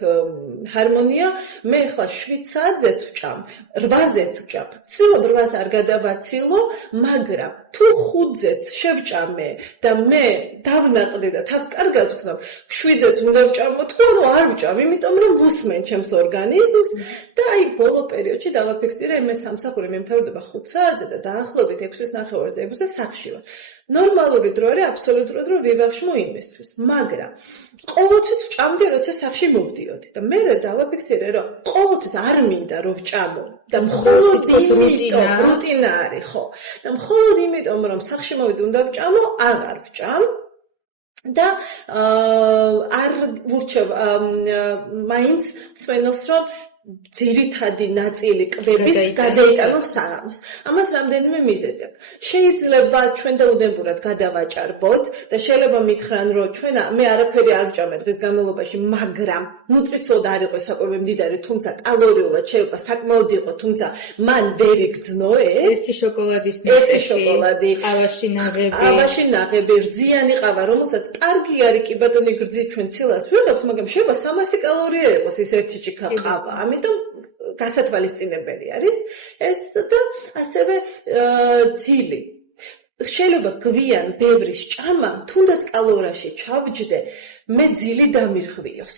ჰარმონია, მე ახლა 7 საათზეც ვჭამ, 8-ზეც ვჭამ. ვცდილობ 8-ს არ გადავაცილო, მაგრამ თუ 5-ზეც შევჭამე და მე დავნაყდი და თავს კარგად ვხსნავ, 7-ზეც უნდა ვჭამო, ანუ არ ვჭამ, იმიტომ რომ ვუსმენ ჩემს ორგანიზმს და აი ბოლო პერიოდში დავაფიქსირე, მე სამსახური მემთავრდება 5 საათზე და დაახლოებით 6-ის ნახევარზე 6-ზე სახლში ვარ. ნორმალური დრო არის აბსოლუტურად რომ ვივახშმო იმისთვის, მაგრამ ყოველთვის ვჭამდი, როცა სახლში მოვდიოდი და მე დავაფიქსირე, რომ ყოველთვის არ მინდა რომ ვჭამო და მხოლოდ იმიტომ რუტინა არის, ხო? და მხოლოდ იმიტომ რომ სახლში მოვიდი უნდა ვჭამო, აღარ ვჭამ. და არ ვურჩევ მაინც მსმენელს რომ ძირითადი ნაწილი კვების გადაიტანოს საღამოს. ამას რამდენიმე მიზეზი აქვს. შეიძლება ჩვენ დაუდებურად გადავაჭარბოთ და შეიძლება მითხრან რომ მე არაფერი არ ვჭამე დღის განმავლობაში, მაგრამ ნუტრიციულად არ იყო საკვები მდიდარი, თუმცა კალორიულად შეიძლება საკმაოდ იყო, თუმცა მან ვერ იგრძნო ეს. ერთი შოკოლადის ერთი შოკოლადი, ყავაში ნაღები, რძიანი ყავა, რომელსაც კარგი არის კი ბატონი გრძით ჩვენ ცილას ვიღებთ, მაგრამ შეიძლება 300 კალორია იყოს ის ერთი ჭიქა ყავა. ამიტომ გასათვალისწინებელი არის ეს და ასევე ძილი. შეიძლება გვიან ბევრი სჭამა, თუნდაც კალორიაში ჩავჯდე, მე ძილი დამირღვიოს.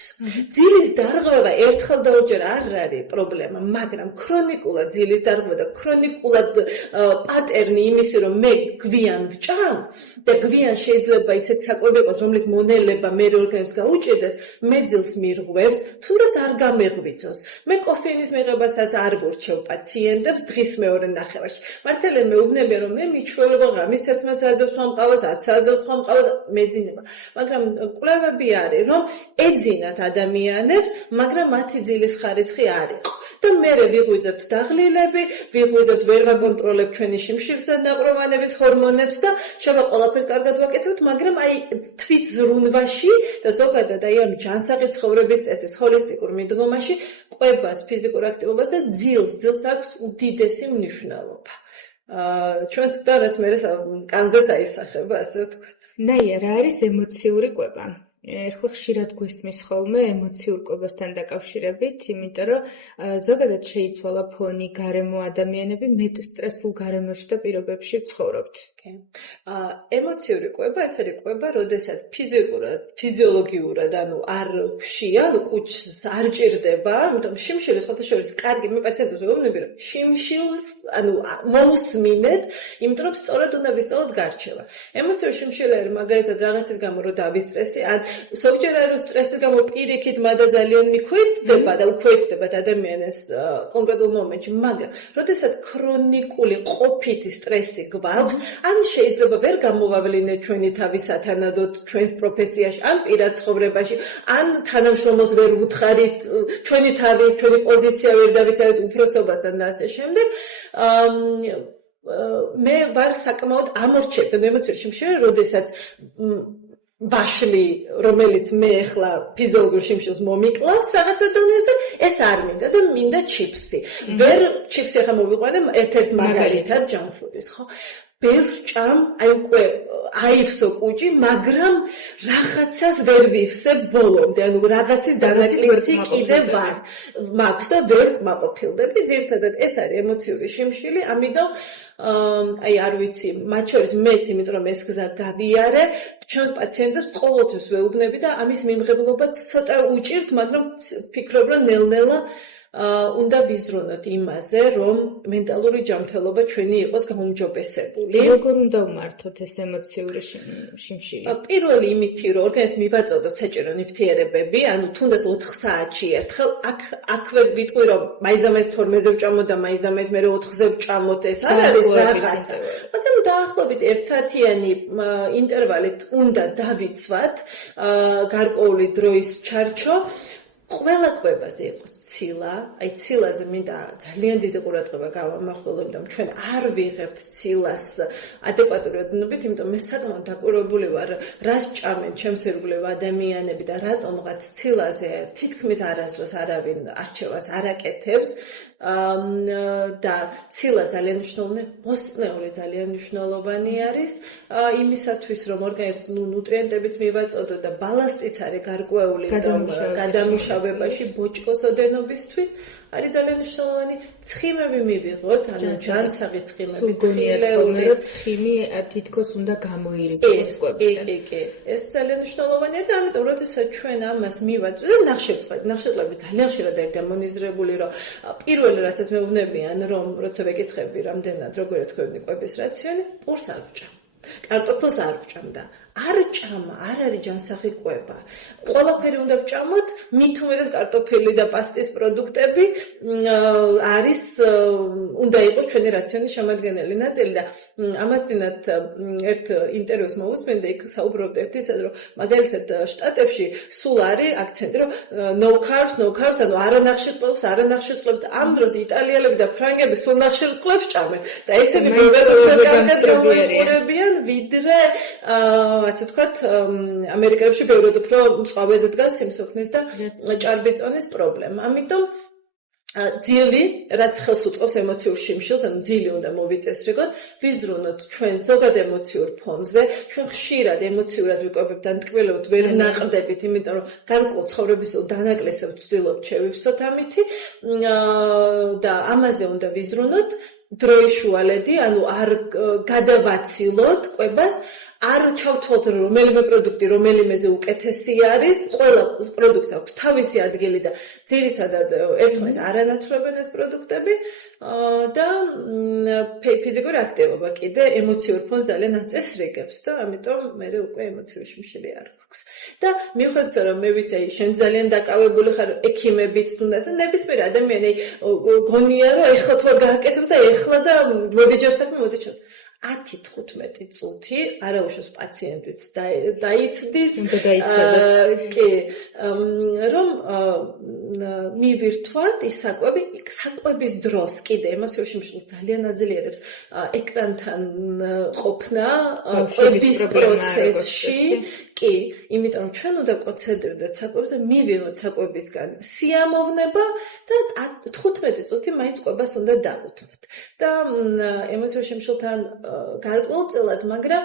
ძილის დარღვევა ერთხელ და ორჯერ არ არის პრობლემა, მაგრამ ქრონიკულად ძილის დარღვევა და ქრონიკულად პატერნი იმისი, რომ მე გვიან ვჭამ და გვიან შეიძლება ისეთ საკვები იყოს, რომლის მონელება მე ორგანიზმს გაუჭირდეს, მე ძილს მირღვევს, თუნდაც არ გამეღვიძოს. მე კოფეინის მიღებასაც არ ვურჩევ პაციენტებს დღის მეორე ნახევარში. მართალია მეუბნებიან, რომ მე მიჩვეულება ღამის 11 საათზე ვსვამ ყავას, 10 საათზე ვსვამ ყავას, მეძინება. მაგრამ კვლევები არის, რომ ეძინათ ადამიანებს, მაგრამ მათი ძილის ხარისხი არ იყო. და მე ვიღვიძებთ დაღლილები, ვიღვიძებთ ვერ ვაკონტროლებთ ჩვენი შიმშილს და ნაპროვანების ჰორმონებს და შეიძლება ყველაფერს კარგად ვაკეთებთ, მაგრამ აი თვით ზრუნვაში და ზოგადად აი ამ ჯანსაღი ცხოვრების წესის ჰოლისტიკურ მიდგომაში კვებას, ფიზიკურ აქტივობას და ძილს აქვს უდიდესი მნიშვნელობა. ჩვენს დანაც მე კანზეც აისახება, ასე ვთქვათ. ნაია, რა არის ემოციური კვება? ეხლა ხშირად გვესმის ხოლმე ემოციურ კვებასთან დაკავშირებით, იმიტომ რომ ზოგადად შეიცვალა ფონი, გარემო ადამიანები მეტ სტრესულ გარემოში და პირობებში ცხოვრობთ. ემოციური კვება ეს არის კვება, როდესაც ფიზიოლოგიურად, ანუ არ ვშია, კუჩს არ ჭირდება, იმიტომ შიმშილის ყოველშორის კარგი მე პაციენტებს ვეუბნები, რომ შიმშილს, ანუ მოусმინეთ, იმიტომ რომ სწორად უნდა ვისწავლოთ გარჩევა. ემოციური შიმშილები მაგალითად რაღაცის გამო რო დავისტრესი, ან ზოგჯერ არის სტრესის გამო პირიქით მადა ძალიან მიქვეთდება და უქვეთდება ადამიანს კონკრეტულ მომენტში, მაგრამ როდესაც ქრონიკული ყოფითი სტრესი გვაქვს, ან შეიძლება ვერ გამოვავლინეთ ჩვენი თავი სათანადოდ ჩვენს პროფესიაში, ან პირად ცხოვრებაში, ან თანამშრომელს ვერ ვუთხარით ჩვენი თავის, ჩვენი პოზიცია ვერ დავიცავით უფროსობასთან და ასე შემდეგ. მე ვარ საკმაოდ ამორჩევ და ემოციური შიმშილი, როდესაც ვაშლი, რომელიც მე ახლა ფიზიოლოგიურ შიმშილს მომიკლავს რაღაცა დონეზე, ეს არ მინდა და მინდა ჩიფსი. ვერ ჩიფსი ახლა მოვიყვანე ერთ-ერთ მაგალითად ჯანკ-ფუდის, ხო? ბევრ ჭამ, აი უკვე აივსო კუჭი, მაგრამ რაღაცას ვერ ვივსებ ბოლომდე, ანუ რაღაცის დანაკლისი კიდევ ვარ. მაქვს და ვერ კმაყოფილდები, ძირითადად ეს არის ემოციური შიმშილი, ამიტომ აი არ ვიცი, მათ შორის მეც, იმიტომ რომ ეს გზა გავიარე, ჩემს პაციენტებს ყოველთვის ვეუბნები და ამის მიმღებლობა ცოტა უჭირთ, მაგრამ ფიქრობ, რომ ნელ-ნელა უნდა ვიზრუნოთ იმაზე, რომ მენტალური ჯანმრთელობა ჩვენი იყოს გაუმჯობესებული. როგორ უნდა ვმართოთ ეს ემოციური შიმშილი? პირველი იმითი, რომ ორგანიზმს მივაწოდოთ საჭირო ნივთიერებები, ანუ თუნდაც 4 საათში ერთხელ, აქვე ვიტყვი, რომ მაინც 12-ზე ვჭამოთ და მაინც მე 4-ზე ვჭამოთ, ეს არ არის რაღაცა. მაგრამ დაახლოებით 1 საათიანი ინტერვალით უნდა დავიცვათ გარკვეული დროის ჩარჩო. ყველა კვებაზე იყოს ცილა, აი ცილაზე მინდა ძალიან დიდი ყურადღება გავამახვილო, იმიტომ ჩვენ არ ვიღებთ ცილას ადეკვატური ოდენობით, იმიტომ მე საკმაოდ დაკვირვებული ვარ, რას ჭამენ ჩემს ირგვლივ ადამიანები და რატომღაც ცილაზე თითქმის არასდროს არავინ არჩევას არ აკეთებს. და ცილა ძალიან მნიშვნელოვანია, მოსწნეული ძალიან მნიშვნელოვანი არის იმისათვის, რომ ორგანიზმს ნუტრიენტებიც მივაწოდოთ და ბალანსიც არის გარკვეული გადამუშავებაში ბოჭკოს ოდენობისთვის არის ძალიან მნიშვნელოვანი. ცხიმები მივიღოთ, ანუ ჯანსაღი ცხიმები, თილეული, ცხიმი თითქოს უნდა გამოირიცხოს კვებიდან. კი, ეს ძალიან მნიშვნელოვანია და ამიტომ როდესაც ჩვენ ამას მივაწვდით, ნახშირწყლები ძალიან ხშირად არის დემონიზირებული, რომ პირველი რასაც მეუბნებიან, რომ როცა ვეკითხები, რამდენად როგორია თქვენი კვების რაციონი, პურს არ ვჭამ. კარტოფილს არ ვჭამდა. არ ჭამა, არ არის ჯანსაღი კვება. ყველაფერი უნდა ვჭამოთ, მით უმეტეს კარტოფილი და პასტის პროდუქტები არის უნდა იყოს ჩვენი რაციონის შემადგენელი ნაწილი და ამას წინათ ერთ ინტერვიუს მოვუსმენდი, იქ საუბრობთ ერთისად, რომ მაგალითად შტატებში სულ არის აქცენტი, რომ no carbs, ანუ არანახშირწყლებს და ამ დროს იტალიელები და ფრანგები სულ ნახშირწყლებს ჭამენ და ესენი პრობლემები გამოიყურებიან, ვიდრე ასე ვთქვათ, ამერიკელებში ბევრად უფრო მწვავედ დგას სიმსუქნის და ჭარბიწონის პრობლემა. ამიტომ ძილი, რაც ხელს უწყობს ემოციურ შიმშილს, ანუ ძილი უნდა მოვიწესრიგოთ, ვიზრუნოთ ჩვენ ზოგად ემოციურ ფონზე, ჩვენ ხშირად ემოციურად ვიკვებებთ ან ტკბილობთ, ვერ ნაყრდებით, იმიტომ რომ გარკვეულ ცხოვრების დანაკლისებს ვცდილობთ შევიფსოთ ამითი და ამაზე უნდა ვიზრუნოთ. დროის შუალედი, ანუ არ გადავაცილოთ კვებას, არ ჩავთვალოთ რომ რომელიმე პროდუქტი რომელიმეზე უკეთესი არის, ყველა პროდუქტს აქვს თავისი ადგილი და ძირითადად ერთმანეთს არ ანაცვლებენ ეს პროდუქტები და ფიზიკური აქტივობა კიდე ემოციურ ფონს ძალიან აწესრიგებს და ამიტომ მე უკვე ემოციური შიმშილი არ გვაქვს. და მიუხედავად რომ მე ვიცი, შენ ძალიან დაკავებული ხარ ექიმებით თუნდაც ნებისმიერ ადამიანი გონია რომ ეხლა თუ არ გააკეთებს და ეხლა და მოდიჯერ საქმე მოდიჯერ 10-15 წუთი არაუშავს პაციენტიც დაიცდის კი რომ მივირთვათ ის საკვების დროს კიდე ემოციურ შიმშილს ძალიან აძლიერებს ეკრანთან ყოფნა კვების პროცესში კი იმიტომ ჩვენ უნდა კონცენტრირდეთ საკვებზე მივიღოთ საკვებისგან სიამოვნება და 15 წუთი მაინც კვებას უნდა დავუთმოთ და ემოციურ შიმშილთან გარკვეულწილად, მაგრამ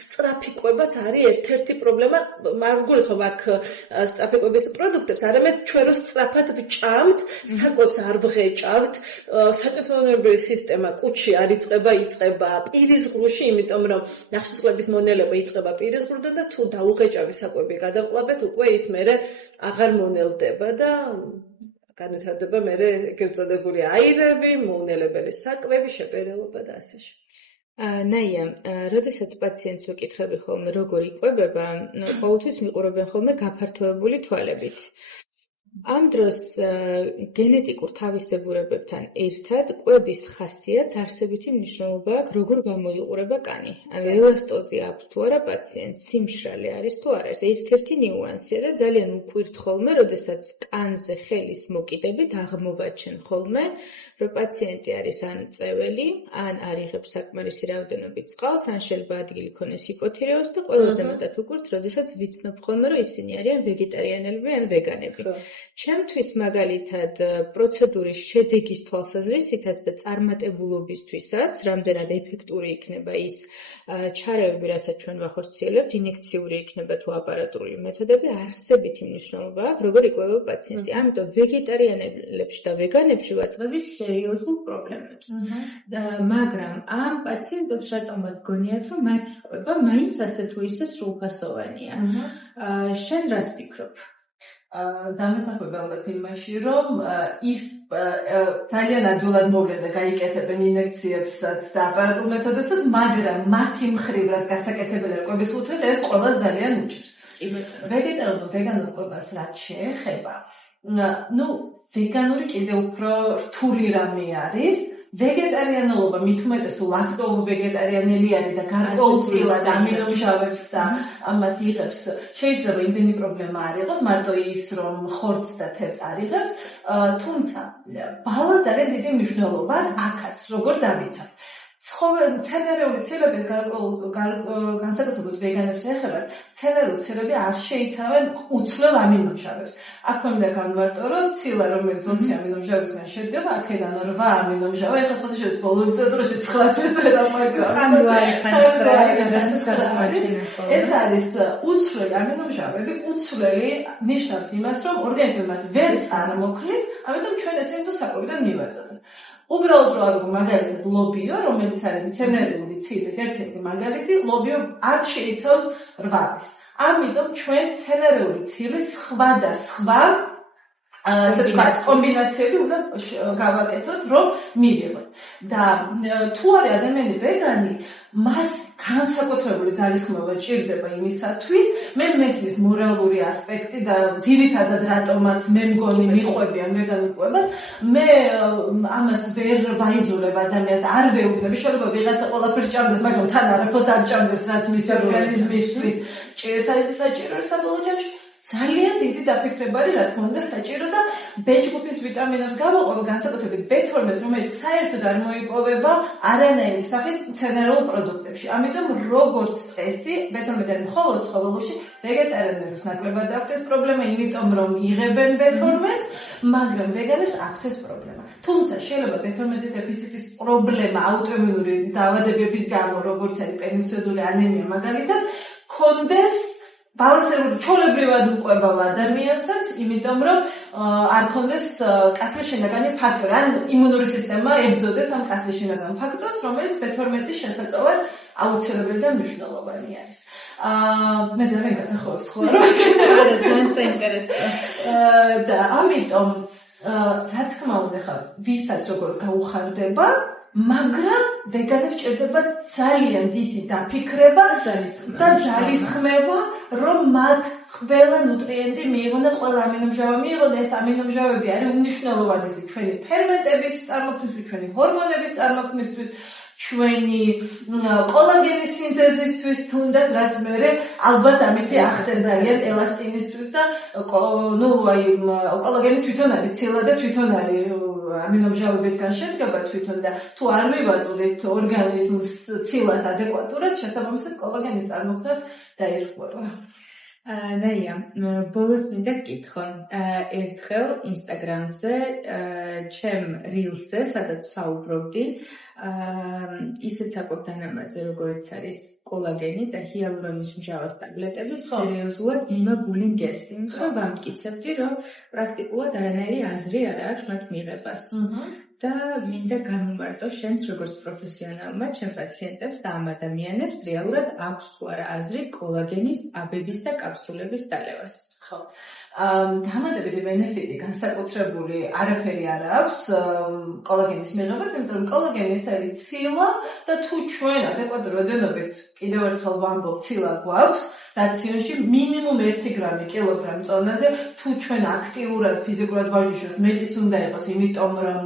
სწრაფი კვებაც არის ერთ-ერთი პრობლემა. არ გულისხმობ აქ სწრაფი კვების პროდუქტებს, არამედ ჩვენ რო სწრაფად ვჭამთ, საკვებს არ ვღეჭავთ, საწესონობრივი სისტემა კუჩი არ იწყება პირის ღრუში, იმიტომ რომ ნახშირწყლების მონელება იწყება პირის ღრუდან და თუ დაუღეჭავი საკვები გადავყლაბეთ, უკვე ის მერე აღარ მონელდება და განვითარდება მერე ეგრეთ წოდებული აირები, მოუნელებელი საკვები, შეპერილობა და ასე შემდეგ. ნაია, როდესაც პაციენტს ვიკითხები ხოლმე როგორ იკვებება, ყოველთვის მიყურებენ ხოლმე გაფართოებული თვალებით. ამ დროს გენეტიკურ თავისებურებებთან ერთად კვების ხასიათს არსებითი მნიშვნელობა აქვს, როგორ გამოიყურება კანი. ანუ ელასტოზი აქვს თუ არა პაციენტს, სიმშრალე არის თუ არა. ეს ერთ-ერთი ნიუანსია და ძალიან უქვირთ ხოლმე, როდესაც კანზე ხელის მოკიდებით აღმოვაჩენ ხოლმე, რომ პაციენტი არის ან წეველი, ან არ იღებს საკმარისი რაოდენობით წყალს, ან შეიძლება ადგილი ქონეს ჰიპოთირეოზს და ყველაზე მეტად უქვირთ, როდესაც ვიცნობ ხოლმე, რომ ისინი არიან ვეგეტარიანელები ან ვეგანები. ჩემთვის მაგალითად პროცედურის შედეგის თვალსაზრისითაც და წარმატებულობისთვისაც, რამდენად ეფექტური იქნება ის ჩარევები, რასაც ჩვენ ვახორციელებთ, ინიექციური იქნება თუ აპარატურული მეთოდები, არსებითი მნიშვნელობა აქვს, როგორ იკვებება პაციენტი. ამიტომ ვეგეტარიანელებში და ვეგანებში ვაწყდები სერიოზულ პრობლემებს. მაგრამ ამ პაციენტებს რატომაც გონიათ, რომ მათი კვება მაინც ასე თუ ისე სრულფასოვანია. შენ რას ფიქრობ? დამეთანხმება ალბათ იმაში, რომ ის ძალიან ადვილად მოვლენ და გაიკეთებენ ინიექციებსაც და აპარატულ მეთოდებსაც, მაგრამ მათი მხრივ რაც გასაკეთებელია კვების უთხრით, ეს ყველა ძალიან უჭირს. ვეგეტარულ ვეგანურ კვებას რაც შეეხება, ვეგანური კიდევ უფრო რთული რამე არის. ვეგეტარიანულობა მით უმეტეს თუ ლაქტოვო ვეგეტარიანელი არის და გარკვეულწილად ამინომჟავებს და ამათ იღებს, შეიძლება იმდენი პრობლემა არ იყოს, მარტო ის რომ ხორცს და თევზს არ იღებს, თუმცა ბალა ძალიან დიდი მნიშვნელობა აქაც, როგორ დავიცავ. მცენარეული ცირების განსაკუთრებით ვეგანებს ეხებათ, მცენარეული ცირები არ შეიცავენ უცვლელ ამინომჟავებს. აქ უნდა განვარტო, რომ ცილა, რომელიც 20 ამინომჟავებისგან შედგება, აქედან 8 ამინომჟავა, ეხლა სხვადასხვა ბოლო დროში 9 წერა, მაგრამ ეს არის უცვლელი ამინომჟავები, უცვლელი ნიშნავს იმას, რომ ორგანიზმი მათ ვერ წარმოქმნის, ამიტომ ჩვენ ესენი თუ საკვებიდან მივაწოდოთ. უბრალოდ რო აგო მაგალითად ლობიო, რომელიც არის მცენარეული ცილის ერთ-ერთი მაგალითი, ლობიო არ შეიცავს რვავის. ამიტომ ჩვენ მცენარეული ცილის სხვადასხვა ასე ვთქვათ, კომბინაციები უნდა გავაკეთოთ, რომ მივიღოთ. და თუ არის ადამიანი ვეგანი, მას განსაკუთრებული ძალისხმევა ჭირდება იმისათვის, მე მესმის მორალური ასპექტი და ძირითადად რატომაც მე მგონი მიყვებიან ვეგანურობას, მე ამას ვერ ვაიძულებ ადამიანს, არ ვეუბნები, შეიძლება ვიღაცა ყველაფერს ჭამდეს, მაგრამ თან არაფერს არ ჭამდეს, რაც მის ორგანიზმისთვის საჭიროა საბოლოო ჯამში. ძალიან დიდი დაფიქრება არის, რა თქმა უნდა, საჭირო და B-ჯგუფის ვიტამინებს გავაყოლო განსაკუთრებით B12, რომელიც საერთოდ არ მოიპოვება არანაირი სახით მცენარეულ პროდუქტებში. ამიტომ როგორც წესი, B12 არის მხოლოდ ცხოველში, ვეგეტარიანებს ნაკლებად აქვთ ეს პრობლემა, იმიტომ რომ იღებენ B12-ს, მაგრამ ვეგანებს აქვთ ეს პრობლემა. თუმცა შეიძლება B12-ის დეფიციტის პრობლემა აუტოიმუნური დაავადებების გამო, როგორც არის პერინიციდული ანემია მაგალითად, კონდეს ბალანსებული ჩვეულებრივად უყვება ადამიანსაც, იმიტომ რომ არ ქონდეს კასლის შინაგანი ფაქტორი, ან იმუნური სისტემა ებრძოდეს ამ კასლის შინაგან ფაქტორს, რომელიც B12-ის შესაძლოა აუცილებელი და მნიშვნელოვანი არის. მე ძალიან გადახოვეს ხო რა? ძალიან საინტერესოა. და ამიტომ რა თქმა უნდა ხა ვისაც როგორ გაუხარდება, მაგრამ ვეგანებს ჭირდება ძალიან დიდი დაფიქრება და ძალისხმევა, რომ მათ ყველა ნუტრიენტი მიიღონ და ყველა ამინომჟავი მიიღონ. ეს ამინომჟავები არის უმნიშვნელოვანესი ჩვენი ფერმენტების წარმოქმნისთვის, ჩვენი ჰორმონების წარმოქმნისთვის, ჩვენი კოლაგენის სინთეზისთვის, თუნდაც რაც მე ალბათ ამითი ახდენდარიან ელასტინისთვის და კოლაგენი თვითონ არის ცილა და თვითონ არის ამინომჟავებისგან შედგება თვითონ და თუ არ მივაწვდით ორგანიზმს ცილას ადეკვატურად, შესაბამისად კოლაგენის წარმოქმნაც დაირღვევა. ნაია, ბოლოს მინდა გკითხო. ერთხელ ინსტაგრამზე, ჩემ rilsზე, სადაც საუბრობდი, ისეთ საკვებ დანამატზე, როგორც არის კოლაგენი და ჰიალურონის მჟავას ტაბლეტები, სერიოზულად მიმაგული მგესი. იმიტომ ვამტკიცებდი, რომ პრაქტიკულად არანაირი აზრი არ აქვს მათ მიღებას. და მინდა განვმარტო შენს როგორც პროფესიონალმა, ჩემ პაციენტებს და ამ ადამიანებს რეალურად აქვს თუ არა აზრი კოლაგენის აბების და კაფსულების დალევას. ხო. დამატებითი ბენეფიტი განსაკუთრებული არაფერი არ აქვს კოლაგენის მიღებას, იმიტომ რომ კოლაგენი ეს არის ცილა და თუ ჩვენ ადეკვატურ ოდენობით კიდევ ერთხელ ვამბობ, ცილა გვაქვს რაციონში მინიმუმ 1 გრამი კილოგრამ წონაზე, თუ ჩვენ აქტიურად ფიზიკურად ვარჯიშობთ, მეტიც უნდა იყოს, იმიტომ რომ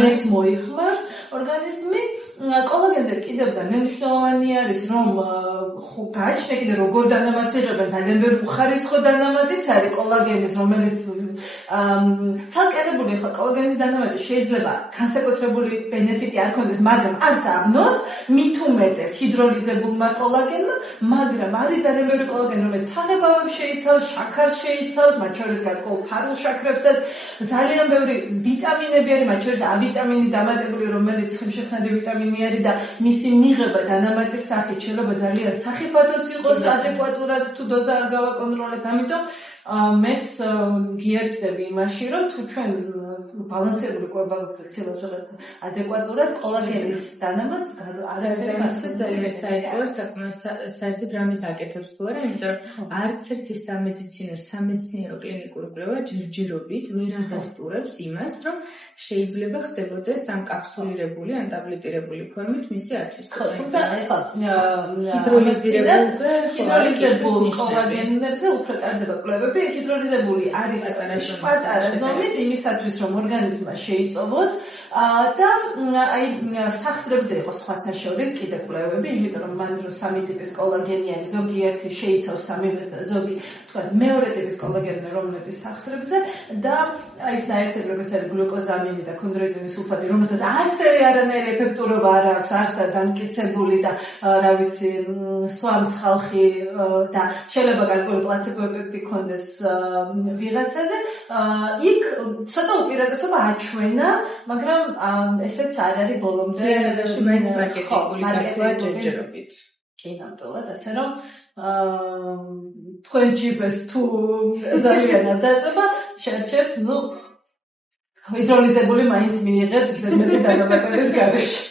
მეც მოიხმარს ორგანიზმი. კოლაგენზე კიდევ ძალიან მნიშვნელოვანი არის, რომ გააჩნია კიდე როგორ დანამატს იღებენ, ძალიან ბევრი უხარისხო დანამატიც არის კოლაგენის, რომელიც ცალკე ხა კოლაგენის დანამატი შეიძლება განსაკუთრებული ბენეფიტი არ ქონდეს, მაგრამ არც აღნოს, მით უმეტეს ჰიდროლიზებულმა კოლაგენმა, მაგრამ არის ძალიან ბევრი კოლაგენი, რომელიც საღებავებს შეიცავს, შაქარს შეიცავს, მათ შორის გარკვეულ ფარულ შაქრებსაც, ძალიან ბევრი ვიტამინები არის, მათ შორის A ვიტამინი დამატებული, რომელიც ხმშეხსნადი ვიტამინი არის და მისი მიღება დანამატის სახით შეიძლება ძალიან სახიფათოც იყოს ადეკვატურად თუ დოზა არ გავაკონტროლებ. ამიტომ მეც გიერთდები იმაში, რომ თუ ჩვენ ბალანსებული კვებავთ ცილას ვიღებთ ადეკვატურად, კოლაგენის დანამატს არაფერი მასზე ძალიან საერთოა საერთოდ რამის აკეთებს თუ არა, იმიტომ რომ არც ერთი სამეცნიერო კლინიკური კვლევა ჯერჯერობით ვერ ადასტურებს იმას, რომ შეიძლება ხდებოდეს ამ კაფსულირებული, ან ტაბლეტირებული ფორმით მისი ათვისება. ხო, თუმცა ეხლა ჰიდროლიზებულ კოლაგენებზე უფრო ტარდება კვლევები, ჰიდროლიზებული არის პატარა ზომის იმისათვის, რომ ორგანიზმმა შეიწოვოს და აი სახსრებზე იყოს სხვათა შორის კიდე კვლევები, იმიტომ რომ მან დროს სამი ტიპის კოლაგენი არის, ზოგიერთი შეიცავს სამივეს და ზოგი თქვა მეორე ტიპის კოლაგენი, რომლების სახსრებზე და აი საერთოდ როგორც არის გლუკოზამინი და ქონდროიტინის სულფატი, რომელსაც ასევე არანაირი ეფექტურობა არ აქვს, არცად დამტკიცებული და რა ვიცი, სვამს ხალხი და შეიძლება გარკვეული პლაცებო ეფექტი ქონდეს ვიღაცაზე, იქ ცოტა უპირატესობა აჩვენა, მაგრამ ესეც არ არის ბოლომდე მაინც მარკეტინგული დაკვა ჯერჯერობით. კი, ნამდვილად, ასე რომ თქვენ ჯიბეს თუ ძალიან არ დაეწება, შერჩეთ, ჰიდროლიზებული მაინც მიიღეთ ზედმეტი დანამატების გარეშე.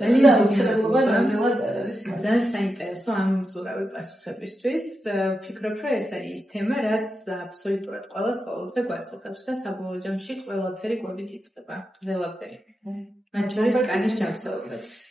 ძალიან უცნაურობა ნამდვილად არ არის. ძალიან საინტერესო ამ მწურავი პასუხებისთვის. ვფიქრობ, რომ ეს არის ის თემა, რაც აბსოლუტურად ყველას ყოველდღე გვაწუხებს და საბოლოო ჯამში ყველაფერი კვებით იწყება. ყველაფერი. მათ შორის კანის ჯანმრთელობაც.